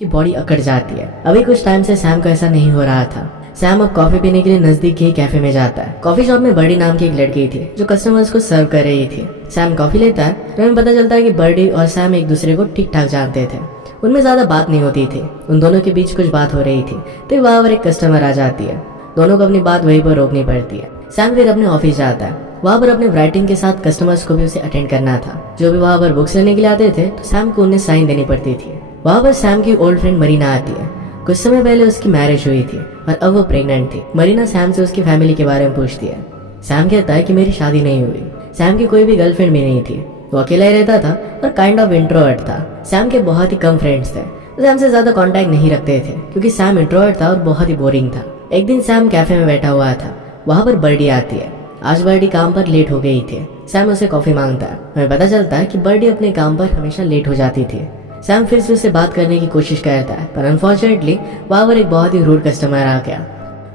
की बॉडी अकड़ जाती है। अभी कुछ टाइम से सैम को ऐसा नहीं हो रहा था। सैम अब कॉफी पीने के लिए नजदीक के कैफे में जाता है। कॉफी शॉप में बर्डी नाम की एक लड़की थी जो कस्टमर्स को सर्व कर रही थी। सैम कॉफी लेता है तो हमें पता चलता है कि बर्डी और सैम एक दूसरे को ठीक ठाक जानते थे। उनमें ज्यादा बात नहीं होती थी। उन दोनों के बीच कुछ बात हो रही थी तो वहाँ पर एक कस्टमर आ जाती है। दोनों को अपनी बात वहीं पर रोकनी पड़ती है। सैम फिर अपने ऑफिस जाता है। वहाँ पर अपने राइटिंग के साथ कस्टमर्स को भी उसे अटेंड करना था। जो भी वहाँ पर बुक्स लेने के लिए आते थे तो सैम को उन्हें साइन देनी पड़ती थी। वहाँ पर सैम की ओल्ड फ्रेंड मरीना आती है। कुछ समय पहले उसकी मैरिज हुई थी और अब वो प्रेग्नेंट थी। मरीना सैम से उसकी फैमिली के बारे में पूछती है। सैम कहता है कि मेरी शादी नहीं हुई। सैम की कोई भी गर्लफ्रेंड भी नहीं थी। वो अकेला ही रहता था और काइंड ऑफ इंट्रोवर्ट था। सैम के बहुत ही कम फ्रेंड्स थे। सैम से ज्यादा कांटेक्ट नहीं रखते थे क्योंकि सैम इंट्रोवर्ट था और बहुत ही बोरिंग था। एक दिन सैम कैफे में बैठा हुआ था। वहाँ पर बर्डी आती है। आज बर्डी काम पर लेट हो गई थी। सैम उसे कॉफी मांगता है। हमें पता चलता है कि बर्डी अपने काम पर हमेशा लेट हो जाती थी। सैम फिर से उससे बात करने की कोशिश करता है पर अनफॉर्चुनेटली वहाँ पर एक बहुत ही रूड कस्टमर आ गया।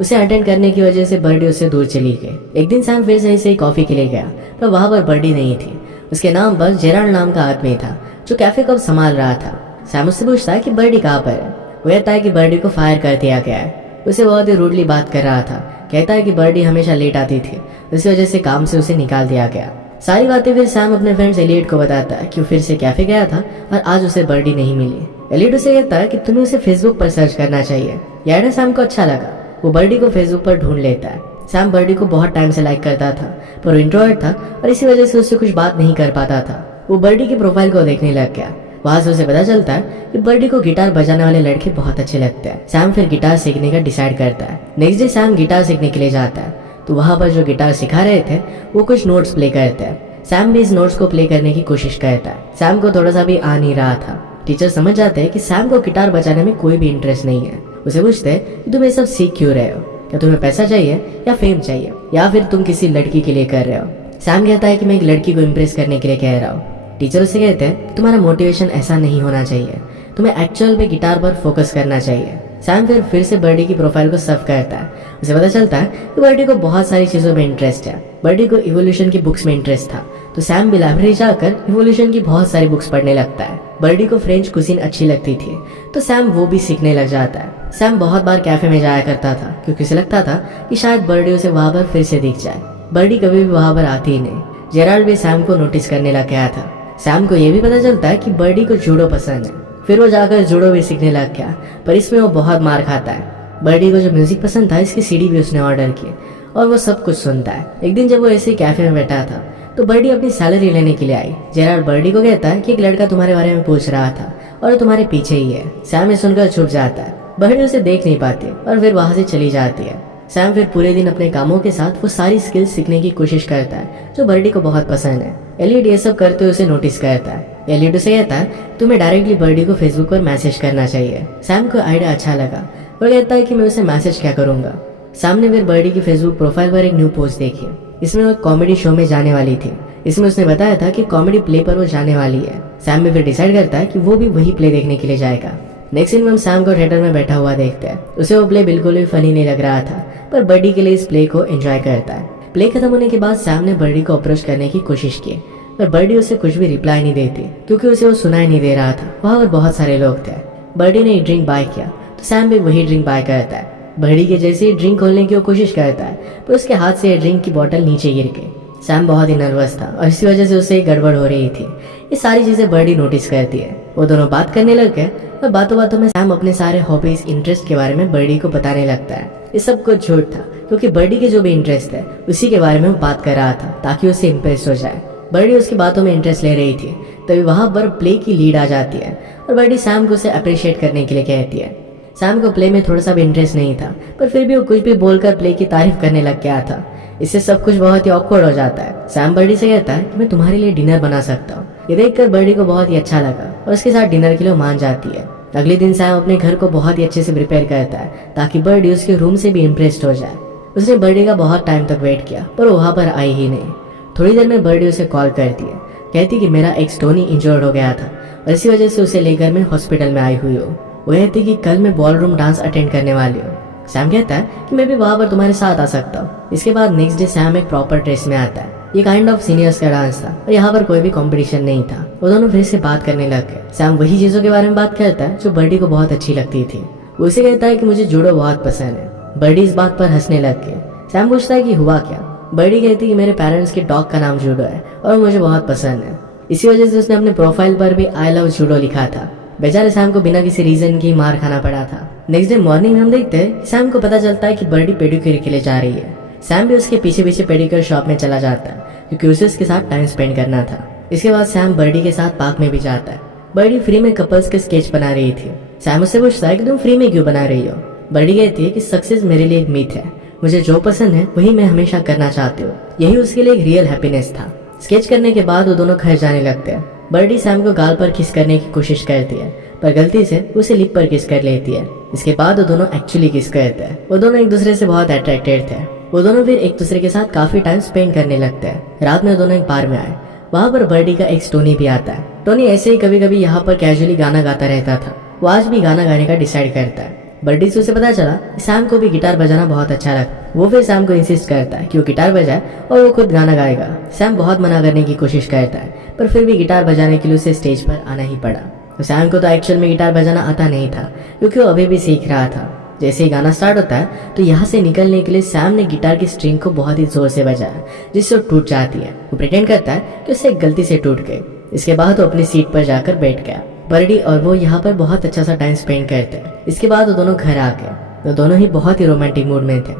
उसे अटेंड करने की वजह से बर्डी उससे दूर चली गई। एक दिन सैम फिर से ऐसे ही कॉफी के लिए गया पर वहाँ पर बर्डी नहीं थी। उसके नाम पर जेराल्ड नाम का आदमी था जो कैफे को संभाल रहा था। सैम उससे पूछता है कि बर्डी कहाँ पर है। वो कहता है कि बर्डी को फायर कर दिया गया है। उसे बहुत ही रूडली बात कर रहा था। कहता है कि बर्डी हमेशा लेट आती थी, इसी वजह से काम से उसे निकाल दिया गया। सारी बातें फिर सैम अपने फ्रेंड एलियट को बताता है कि वो फिर से कैफे गया था और आज उसे बर्डी नहीं मिली। एलियट उसे कहता है कि तुम्हें उसे फेसबुक पर सर्च करना चाहिए। यह आइडिया सैम को अच्छा लगा। वो बर्डी को फेसबुक पर ढूंढ लेता है। सैम बर्डी को बहुत टाइम से लाइक करता था पर वो इंट्रोवर्ट था और इसी वजह से उससे कुछ बात नहीं कर पाता था। वो बर्डी की प्रोफाइल को देखने लग गया। वहां से उसे पता चलता है कि बर्डी को गिटार बजाने वाले लड़के बहुत अच्छे लगते हैं। सैम फिर गिटार सीखने का डिसाइड करता है। नेक्स्ट डे सैम गिटार सीखने के लिए जाता है तो वहां पर जो गिटार सिखा रहे थे वो कुछ नोट्स प्ले करते हैं। सैम भी इस नोट्स को प्ले करने की कोशिश करता है। सैम को थोड़ा सा भी आ नहीं रहा था। टीचर समझ जाते हैं कि सैम को गिटार बजाने में कोई भी इंटरेस्ट नहीं है। उसे पूछते हैं कि तुम ये सब सीख क्यों रहे हो, क्या तुम्हें पैसा चाहिए या फेम चाहिए या फिर तुम किसी लड़की के लिए कर रहे हो। सैम कहता है कि मैं एक लड़की को इम्प्रेस करने के लिए कह रहा हूँ। टीचर उसे कहते हैं तुम्हारा मोटिवेशन ऐसा नहीं होना चाहिए, तुम्हें एक्चुअल में गिटार पर फोकस करना चाहिए। सैम फिर से बर्डी की प्रोफाइल को सर्व करता है। उसे पता चलता है कि बर्डी को बहुत सारी चीजों में इंटरेस्ट है। बर्डी को इवोल्यूशन की बुक्स में इंटरेस्ट था तो सैम भी लाइब्रेरी जाकर इवोल्यूशन की बहुत सारी बुक्स पढ़ने लगता है। बर्डी को फ्रेंच कुजीन अच्छी लगती थी तो सैम वो भी सीखने लग जाता है। सैम बहुत बार कैफे में जाया करता था क्योंकि उसे लगता था कि शायद बर्डी उसे वहां पर फिर से दिख जाए। बर्डी कभी भी वहां पर आती ही नहीं। जेराल्ड भी सैम को नोटिस करने लग गया था। सैम को यह भी पता चलता है कि बर्डी को जूडो पसंद है। फिर वो जाकर जूडो भी सीखने लग गया पर इसमें वो बहुत मार खाता है। बर्डी को जो म्यूजिक पसंद था इसकी सीडी भी उसने ऑर्डर की और वो सब कुछ सुनता है। एक दिन जब वो ऐसे ही कैफे में बैठा था तो बर्डी अपनी सैलरी लेने के लिए आई। जेराल्ड बर्डी को कहता है कि एक लड़का तुम्हारे बारे में पूछ रहा था और तुम्हारे पीछे ही है। सैम ये सुनकर छुप जाता है। बर्डी उसे देख नहीं पाती और फिर वहां से चली जाती है। सैम फिर पूरे दिन अपने कामों के साथ वो सारी स्किल्स सीखने की कोशिश करता है जो बर्डी को बहुत पसंद है। एलियट ये सब करते हुए उसे नोटिस करता है। एलियट उसे कहता है तुम्हें डायरेक्टली बर्डी को फेसबुक पर मैसेज करना चाहिए। सैम को आइडिया अच्छा लगा। वो कहता है कि मैं उसे मैसेज क्या करूंगा। सैम ने फिर बर्डी की फेसबुक प्रोफाइल पर एक न्यू पोस्ट देखी। इसमें वो कॉमेडी शो में जाने वाली थी। इसमें उसने बताया था कि कॉमेडी प्ले पर वो जाने वाली है। सैम भी फिर डिसाइड करता है कि वो भी वही प्ले देखने के लिए जाएगा। नेक्स्ट दिन हम सैम को थिएटर में बैठा हुआ देखते हैं। उसे वो प्ले बिल्कुल भी फनी नहीं लग रहा था पर बर्डी के लिए इस प्ले को एंजॉय करता है। प्ले खत्म होने के बाद सैम ने बर्डी को अप्रोच करने की कोशिश की पर बर्डी उसे कुछ भी रिप्लाई नहीं देती क्योंकि उसे वो सुनाई नहीं दे रहा था। वहाँ पर बहुत सारे लोग थे। बर्डी ने एक ड्रिंक बाय किया तो सैम भी वही ड्रिंक बाय करता है। बर्डी के जैसे ही ड्रिंक खोलने की वो कोशिश करता है पर उसके हाथ से ड्रिंक की बोतल नीचे गिर गई। सैम बहुत ही नर्वस था और इसी वजह से उसे गड़बड़ हो रही थी। ये सारी चीजें बर्डी नोटिस करती है। वो दोनों बात करने लग गए और बातों बातों में सैम अपने सारे हॉबीज इंटरेस्ट के बारे में बर्डी को बताने लगता है। ये सब कुछ झूठ था क्योंकि बर्डी के जो भी इंटरेस्ट है उसी के बारे में वो बात कर रहा था ताकि उसे इम्प्रेस हो जाए। बर्डी उसकी बातों में इंटरेस्ट ले रही थी तभी वहां पर प्ले की लीड आ जाती है और बर्डी सैम को उसे अप्रिशिएट करने के लिए कहती है। सैम को प्ले में थोड़ा सा भी इंटरेस्ट नहीं था पर फिर भी वो कुछ भी बोलकर प्ले की तारीफ करने लग गया था। इससे सब कुछ बहुत ही ऑकवर्ड हो जाता है। सैम बर्डी से कहता है कि मैं तुम्हारे लिए डिनर बना सकता हूँ। ये देखकर बर्डी को बहुत ही अच्छा लगा और उसके साथ डिनर के लिए मान जाती है। अगले दिन सैम अपने घर को बहुत ही अच्छे से प्रिपेयर करता है ताकि बर्डी उसके रूम से भी इम्प्रेस्ड हो जाए। उसने बर्डी का बहुत टाइम तक वेट किया पर वहां पर आई ही नहीं। थोड़ी देर में बर्डी उसे कॉल करती है। कहती कि मेरा एक्स टोनी इंजर्ड हो गया था और इसी वजह से उसे लेकर मैं हॉस्पिटल में आई हुई हूँ। वो कहती कि कल मैं बॉल रूम डांस अटेंड करने वाली हूँ। सैम कहता है कि मैं भी वहां पर तुम्हारे साथ आ सकता हूँ। इसके बाद नेक्स्ट डे सैम एक प्रॉपर ड्रेस में आता है। ये काइंड ऑफ सीनियर्स का डांस था और यहाँ पर कोई भी कंपटीशन नहीं था। वो दोनों फिर से बात करने लग गए। सैम वही चीजों के बारे में बात करता है जो बर्डी को बहुत अच्छी लगती थी। वो उसे कहता है कि मुझे जूडो बहुत पसंद है। बर्डी इस बात पर हंसने लग गए। सैम पूछता है कि हुआ क्या। बर्डी कहती है कि मेरे पेरेंट्स के डॉग का नाम जूडो है और मुझे बहुत पसंद है। इसी वजह से उसने अपने प्रोफाइल पर भी आई लव जूडो लिखा था। बेचारे सैम को बिना किसी रीजन की मार खाना पड़ा था। नेक्स्ट डे मॉर्निंग में हम देखते हैं सैम को पता चलता है कि बर्डी पेडिक्योर के लिए जा रही है। सैम भी उसके पीछे पीछे पेडिक्योर शॉप में चला जाता है क्योंकि उसे उसके साथ टाइम स्पेंड करना था। इसके बाद सैम बर्डी के साथ पार्क में भी जाता है। बर्डी फ्री में कपल्स के स्केच बना रही थी। सैम उससे पूछता है कि तुम फ्री में क्यों बना रही हो। बर्डी कहती है कि सक्सेस मेरे लिए एक मिथ है, मुझे जो पसंद है वही मैं हमेशा करना चाहती हूँ। यही उसके लिए एक रियल हैप्पीनेस था। स्केच करने के बाद वो दोनों घर जाने लगते हैं। बर्डी सैम को गाल पर किस करने की कोशिश करती है पर गलती से उसे लिप पर किस कर लेती है। इसके बाद वो दोनों एक्चुअली किस करते हैं। वो दोनों एक दूसरे से बहुत अट्रैक्टेड थे। वो दोनों फिर एक दूसरे के साथ काफी टाइम स्पेंड करने लगते हैं। रात में वो दोनों एक बार में आए। वहाँ पर बर्डी का एक टोनी भी आता है। टोनी ऐसे ही कभी कभी यहाँ पर कैजुअली गाना गाता रहता था। वो आज भी गाना गाने का डिसाइड करता है। बर्डी से उसे पता चला कि सैम को भी गिटार बजाना बहुत अच्छा लगता। वो फिर सैम को इंसिस्ट करता है कि वो गिटार बजाए और वो खुद गाना गाएगा। सैम बहुत मना करने की कोशिश करता है पर फिर भी गिटार बजाने के लिए उसे स्टेज पर आना ही पड़ा। तो सैम को तो एक्चुअल में गिटार बजाना आता नहीं था क्योंकि वो अभी भी सीख रहा था। जैसे ही गाना स्टार्ट होता है तो यहाँ से निकलने के लिए सैम ने गिटार की स्ट्रिंग को बहुत ही जोर से बजाया जिससे वो टूट जाती है। वो प्रिटेंड करता है कि उससे गलती से टूट गई। इसके बाद वो अपनी सीट पर जाकर बैठ गया। बर्डी और वो यहाँ पर बहुत अच्छा सा टाइम स्पेंड करते हैं। इसके बाद वो दोनों घर आ गए। वो दोनों ही बहुत ही रोमांटिक मूड में थे।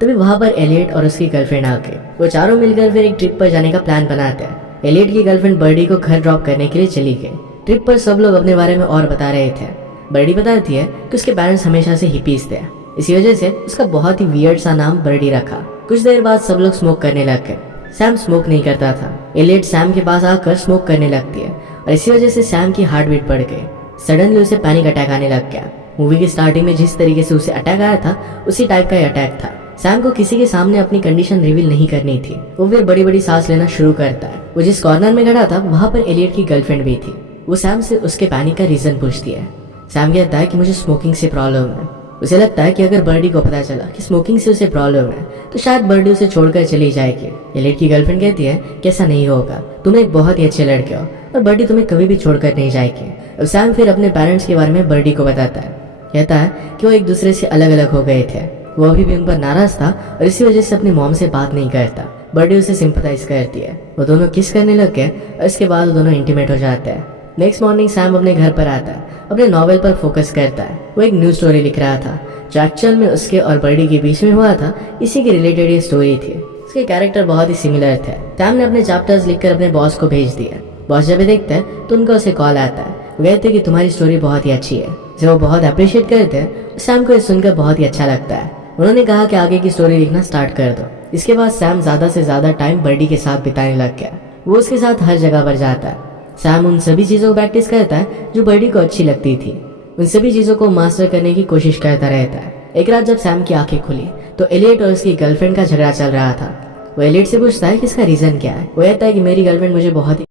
तभी वहाँ पर एलियट और उसकी गर्लफ्रेंड आ गई। वो चारों मिलकर फिर एक ट्रिप पर जाने का प्लान बनाते हैं। एलियट की गर्लफ्रेंड बर्डी को घर ड्रॉप करने के लिए चली गई। ट्रिप पर सब लोग अपने बारे में और बता रहे थे। बर्डी बताती है कि उसके पेरेंट्स हमेशा से हिपीज थे, इसी वजह से उसका बहुत ही वियर्ड सा नाम बर्डी रखा। कुछ देर बाद सब लोग स्मोक करने लग गए। सैम स्मोक नहीं करता था। एलियट सैम के पास आकर स्मोक करने लगती है और इसी वजह से सैम की हार्ट बीट बढ़ गई। सडनली उसे पैनिक अटैक आने लग गया। मूवी की स्टार्टिंग में जिस तरीके से उसे अटैक आया था उसी टाइप का अटैक था। सैम को किसी के सामने अपनी कंडीशन रिवील नहीं करनी थी। वो फिर बड़ी बड़ी सांस लेना शुरू करता है। वो जिस कॉर्नर में खड़ा था वहाँ पर एलियट की गर्लफ्रेंड भी थी। वो सैम से उसके पैनिक का रीजन पूछती है। सैम कहता है कि मुझे स्मोकिंग से प्रॉब्लम है। उसे लगता है कि अगर बर्डी को पता चला कि स्मोकिंग से उसे प्रॉब्लम है तो शायद बर्डी उसे छोड़कर चली जाएगी। एलियट की गर्लफ्रेंड कहती है कि ऐसा नहीं होगा, तुम एक बहुत ही अच्छे लड़के हो और बर्डी तुम्हें कभी भी छोड़कर नहीं जाएगी। अब सैम फिर अपने पेरेंट्स के बारे में बर्डी को बताता है। कहता है कि वो एक दूसरे से अलग अलग हो गए थे। वो अभी भी उन पर नाराज था और इसी वजह से अपनी मॉम से बात नहीं करता। बर्डी उसे सिंपैथाइज करती है। वो दोनों किस करने लग गए और इसके बाद वो दोनों इंटीमेट हो जाते हैं। नेक्स्ट मॉर्निंग सैम अपने घर पर आता है। अपने नॉवेल पर फोकस करता है। वो एक न्यूज स्टोरी लिख रहा था जो एक्चुअल में उसके और बर्डी के बीच में हुआ था। इसी के रिलेटेड ये स्टोरी थी। उसके कैरेक्टर बहुत ही सिमिलर थे। सैम ने अपने चैप्टर्स लिखकर अपने बॉस को भेज दिया। बॉस जब देखते हैं तो उनका उसे कॉल आता है। वो कहते हैं कि तुम्हारी स्टोरी बहुत ही अच्छी है, जिसे वो बहुत अप्रिशिएट करते हैं। सैम को ये सुनकर बहुत ही अच्छा लगता है। उन्होंने कहा कि आगे की स्टोरी लिखना स्टार्ट कर दो। इसके बाद सैम ज्यादा से ज्यादा टाइम बर्डी के साथ बिताने लग गया। वो उसके साथ हर जगह पर जाता है। सैम उन सभी चीजों को प्रैक्टिस करता है जो बर्डी को अच्छी लगती थी। उन सभी चीजों को मास्टर करने की कोशिश करता रहता है। एक रात जब सैम की आंखें खुली तो एलियट और उसकी गर्लफ्रेंड का झगड़ा चल रहा था। वो एलियट से पूछता है कि इसका रीजन क्या है। वो कहता है कि मेरी गर्लफ्रेंड मुझे बहुत ही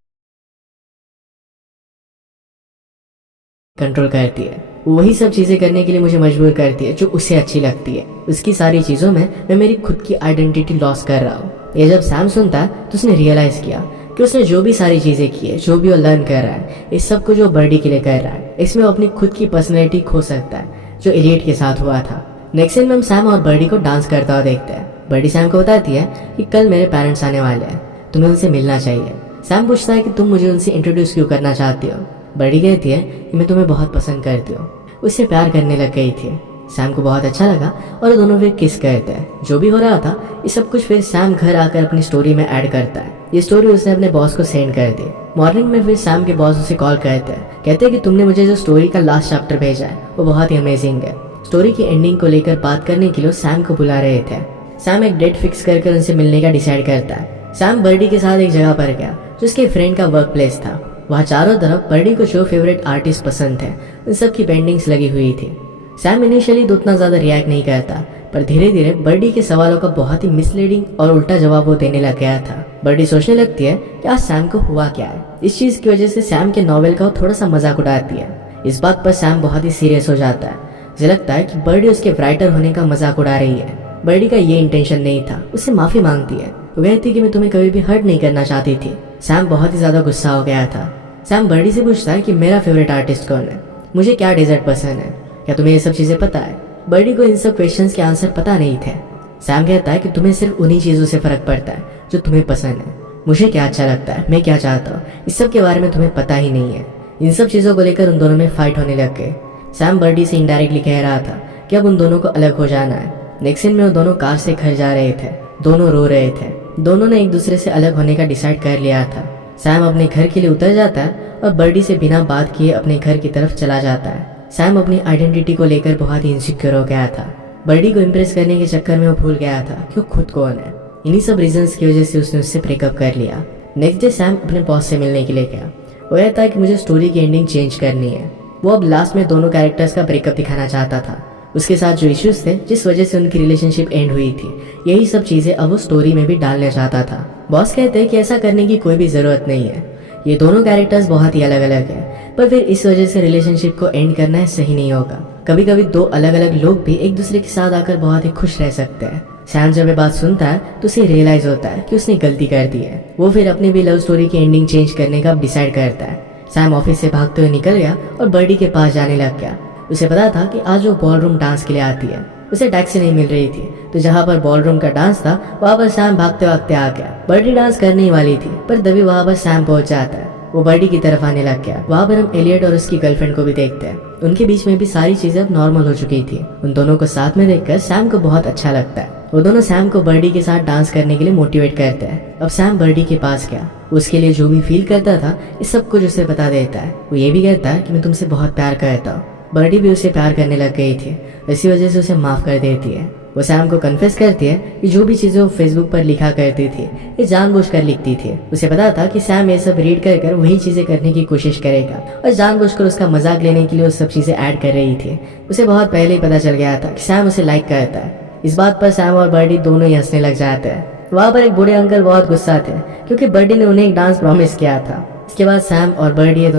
कंट्रोल करती है। वो वही सब चीजें करने के लिए मुझे मजबूर करती है जो उसे अच्छी लगती है। उसकी सारी चीजों में मैं मेरी खुद की आइडेंटिटी लॉस कर रहा हूँ। ये जब सैम सुनता है तो उसने रियलाइज किया कि उसने जो भी सारी चीजें की है, जो भी वो लर्न कर रहा है, इस सब को जो बर्डी के लिए कर रहा है, इसमें वो अपनी खुद की पर्सनैलिटी खो सकता है जो एलियट के साथ हुआ था। नेक्स्ट दिन में हम सैम और बर्डी को डांस करता हुआ देखते हैं। बर्डी सैम को बताती है कि कल मेरे पेरेंट्स आने वाले हैं, तुम्हें उनसे मिलना चाहिए। सैम पूछता है कि तुम मुझे उनसे इंट्रोड्यूस क्यों करना चाहती हो। बर्डी कहती है कि मैं तुम्हें बहुत पसंद करती हूँ। उससे प्यार करने लग गई थी। सैम को बहुत अच्छा लगा और दोनों फिर किस करते हैं। जो भी हो रहा था ये सब कुछ फिर सैम घर आकर अपनी स्टोरी में ऐड करता है। ये स्टोरी उसने अपने बॉस को सेंड कर दी। मॉर्निंग में फिर सैम के बॉस उसे कॉल करते हैं। कहते हैं कि तुमने मुझे जो स्टोरी का लास्ट चैप्टर भेजा है वो बहुत ही अमेजिंग है। स्टोरी की एंडिंग को लेकर बात करने के लिए सैम को बुला रहे थे। सैम एक डेट फिक्स कर उनसे मिलने का डिसाइड करता है। सैम बर्डी के साथ एक जगह पर गया जो उसके फ्रेंड का वर्क प्लेस था। वहाँ चारों तरफ बर्डी को जो फेवरेट आर्टिस्ट पसंद थे उन सब की पेंटिंग्स लगी हुई थी। सैम इनिशियली तो उतना ज्यादा रिएक्ट नहीं करता, पर धीरे धीरे बर्डी के सवालों का बहुत ही मिसलीडिंग और उल्टा जवाब वो देने लग गया था। बर्डी सोचने लगती है कि आज सैम को हुआ क्या है। इस चीज की वजह से सैम के नॉवेल का वो थोड़ा सा मजाक उड़ाती है। इस बात पर सैम बहुत ही सीरियस हो जाता है। उसे लगता है कि बर्डी उसके राइटर होने का मजाक उड़ा रही है। बर्डी का ये इंटेंशन नहीं था, उससे माफी मांगती है। वो कहती कि मैं तुम्हें कभी भी हर्ट नहीं करना चाहती थी। सैम बहुत ही ज्यादा गुस्सा हो गया था। सैम बर्डी से पूछता है कि मेरा फेवरेट आर्टिस्ट कौन है, मुझे क्या डेजर्ट पसंद है, क्या तुम्हें ये सब चीजें पता है। बर्डी को इन सब क्वेश्चंस के आंसर पता नहीं थे। सैम कहता है कि तुम्हें सिर्फ उन्हीं चीजों से फर्क पड़ता है जो तुम्हें पसंद है। मुझे क्या अच्छा लगता है, मैं क्या चाहता हूँ, इस सब के बारे में तुम्हें पता ही नहीं है। इन सब चीजों को लेकर उन दोनों में फाइट होने लग गए। सैम बर्डी से इनडायरेक्टली कह रहा था कि अब उन दोनों को अलग हो जाना है। नेक्स्ट सीन में वो दोनों कार से घर जा रहे थे। दोनों रो रहे थे। दोनों ने एक दूसरे से अलग होने का डिसाइड कर लिया था। सैम अपने घर के लिए उतर जाता है और बर्डी से बिना बात किए अपने घर की तरफ चला जाता है। सैम अपनी आइडेंटिटी को लेकर बहुत ही इनसिक्योर हो गया था। बर्डी को इम्प्रेस करने के चक्कर में वो भूल गया था कि वो खुद कौन है। इन्हीं सब रीजंस की वजह से उसने उससे ब्रेकअप कर लिया। नेक्स्ट डे सैम अपने बॉस से मिलने के लिए गया। वो कहता है कि मुझे स्टोरी की एंडिंग चेंज करनी है। वो अब लास्ट में दोनों कैरेक्टर्स का ब्रेकअप दिखाना चाहता था। उसके साथ जो इश्यूज थे जिस वजह से उनकी रिलेशनशिप एंड हुई थी, यही सब चीजें अब वो स्टोरी में भी डालना चाहता था। बॉस कहते हैं कि ऐसा करने की कोई भी जरूरत नहीं है, ये दोनों कैरेक्टर्स बहुत ही अलग अलग है, पर फिर इस वजह से रिलेशनशिप को एंड करना है सही नहीं होगा। कभी कभी दो अलग अलग लोग भी एक दूसरे के साथ आकर बहुत ही खुश रह सकते हैं। सैम जब ये बात सुनता है तो उसे रियलाइज होता है कि उसने गलती कर दी है। वो फिर अपनी भी लव स्टोरी की एंडिंग चेंज करने का डिसाइड करता है। सैम ऑफिस से भागते हुए निकल गया और बर्डी के पास जाने लग गया। उसे पता था कि आज वो बॉलरूम डांस के लिए आती है। उसे टैक्सी नहीं मिल रही थी, तो जहाँ पर बॉलरूम का डांस था वहाँ पर सैम भागते भागते आ गया। बर्डी डांस करने ही वाली थी, पर तभी वहाँ पर सैम पहुंच जाता है। वो बर्डी की तरफ आने लग गया। वहाँ पर हम एलियट और उसकी गर्लफ्रेंड को भी देखते हैं। उनके बीच में भी सारी चीजें अब नॉर्मल हो चुकी थी। उन दोनों को साथ में देखकर सैम को बहुत अच्छा लगता है। वो दोनों सैम को बर्डी के साथ डांस करने के लिए मोटिवेट करते हैं। अब सैम बर्डी के पास गया, उसके लिए जो भी फील करता था इस सब कुछ उसे बता देता है। वो ये भी कहता है कि मैं तुमसे बहुत प्यार करता हूँ। बर्डी भी उसे प्यार करने लग गई थी, इसी वजह से उसे माफ कर देती है। वो सैम को कन्फेस करती है कि जो भी चीजें वो फेसबुक पर लिखा करती थी ये जानबूझकर लिखती थी। उसे पता था कि सैम ये सब रीड कर वही चीजें करने की कोशिश करेगा और जानबूझकर उसका मजाक लेने के लिए वो सब चीजें ऐड कर रही थी। उसे बहुत पहले ही पता चल गया था कि सैम उसे लाइक करता है। इस बात पर सैम और बर्डी दोनों ही हंसने लग जाते हैं। वहाँ पर एक बूढ़े अंकल बहुत गुस्सा थे क्योंकि बर्डी ने उन्हें एक डांस प्रॉमिस किया था। इसके बाद सैम और बर्डी